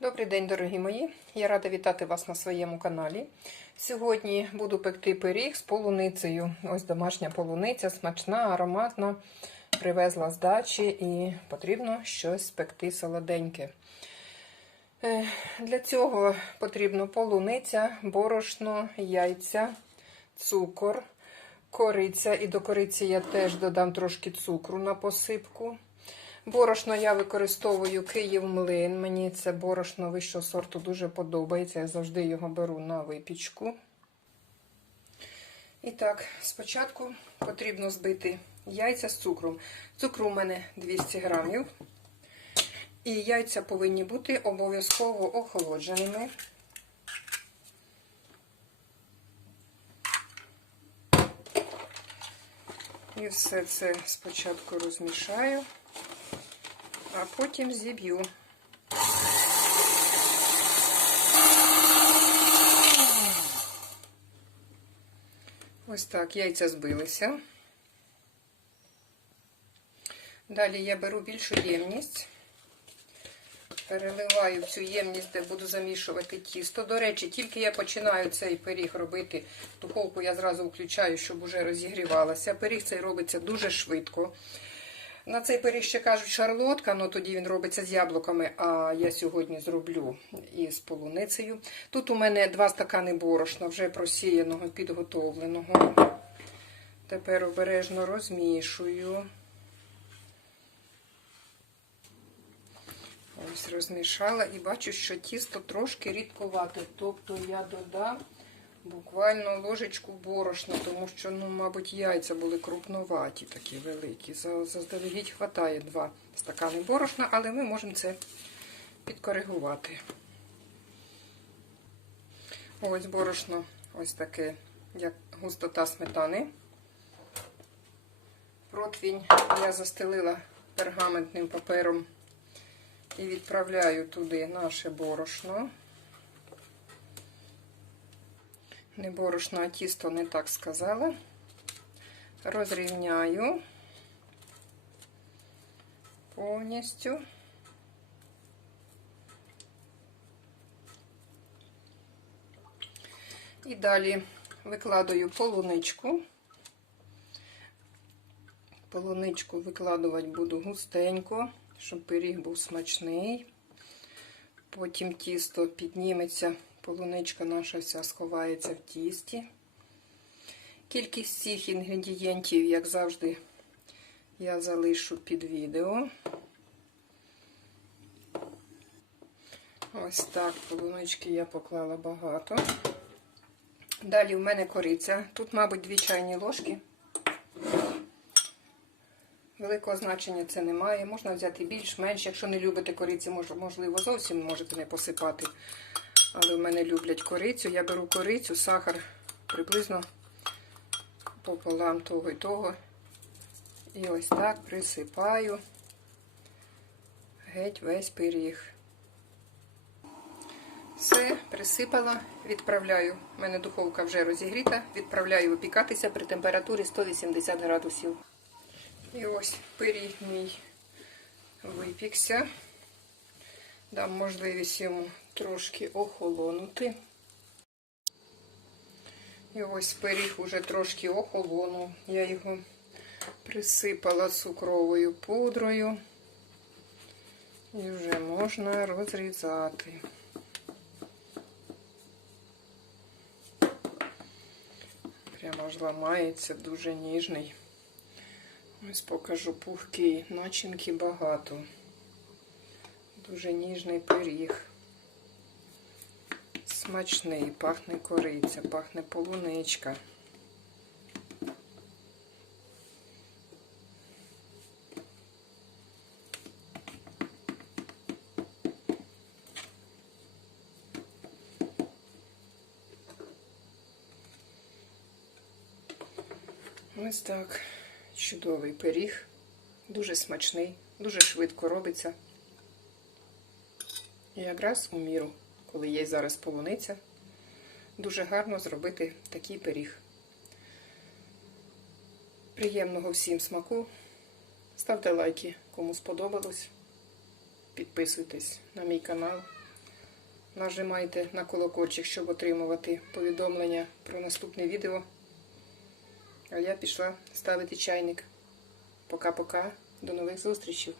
Добрий день, дорогі мої! Я рада вітати вас на своєму каналі. Сьогодні буду пекти пиріг з полуницею. Ось домашня полуниця, смачна, ароматна. Привезла з дачі і потрібно щось спекти солоденьке. Е, Для цього потрібно полуниця, борошно, яйця, цукор, кориця. І до кориці я теж додам трошки цукру на посипку. Борошно я використовую Київ млин. Мені це борошно вищого сорту дуже подобається. Я завжди його беру на випічку. І так, спочатку потрібно збити яйця з цукром. Цукру у мене 200 грамів. І яйця повинні бути обов'язково охолодженими. І все це спочатку розмішаю а потім зіб'ю. Ось так, яйця збилися. Далі я беру більшу ємність, переливаю цю ємність, де буду замішувати тісто. До речі, тільки я починаю цей пиріг робити, духовку я зразу включаю, щоб уже розігрівалася. Пиріг цей робиться дуже швидко. На цей пиріг ще кажуть шарлотка, але тоді він робиться з яблуками, а я сьогодні зроблю із полуницею. Тут у мене два стакани борошна, вже просіяного, підготовленого. Тепер обережно розмішую. Ось розмішала і бачу, що тісто трошки рідковате. Тобто я додам буквально ложечку борошна, тому що, ну, мабуть, яйця були крупноваті, такі великі. Заздалегідь хватає два стакани борошна, але ми можемо це підкоригувати. Ось борошно, ось таке, як густота сметани. Противінь я застелила пергаментним папером і відправляю туди наше борошно. Не борошно, а тісто не так сказала. Розрівняю повністю. І далі викладаю полуничку. Полуничку викладувати буду густенько, щоб пиріг був смачний. Потім тісто підніметься Полуничка наша вся сховається в тісті. Кількість цих інгредієнтів, як завжди, я залишу під відео. Ось так, полунички я поклала багато. Далі в мене кориця. Тут, мабуть, дві чайні ложки. Великого значення це немає. Можна взяти більш-менш. Якщо не любите кориці, можливо, зовсім можете не посипати але в мене люблять корицю. Я беру корицю, сахар приблизно пополам того і того. І ось так присипаю геть весь пиріг. Все, присипала, відправляю. У мене духовка вже розігріта, відправляю випікатися при температурі 180 градусів. І ось пиріг мій випікся. Дам можливість йому трошки охолонути. І ось пиріг уже трошки охолонув. Я його присипала цукровою пудрою. І вже можна розрізати. Прямо ж ламається дуже ніжний. Ось покажу пухкий, начинки багато. Дуже ніжний пиріг. Смачний, пахне кориця, пахне полуничка. Ось так. Чудовий пиріг, дуже смачний, дуже швидко робиться. І якраз у міру, коли є зараз полуниця, дуже гарно зробити такий пиріг. Приємного всім смаку. Ставте лайки, кому сподобалось. Підписуйтесь на мій канал. нажимайте на колокольчик, щоб отримувати повідомлення про наступне відео. А я пішла ставити чайник. Пока-пока. До нових зустрічей.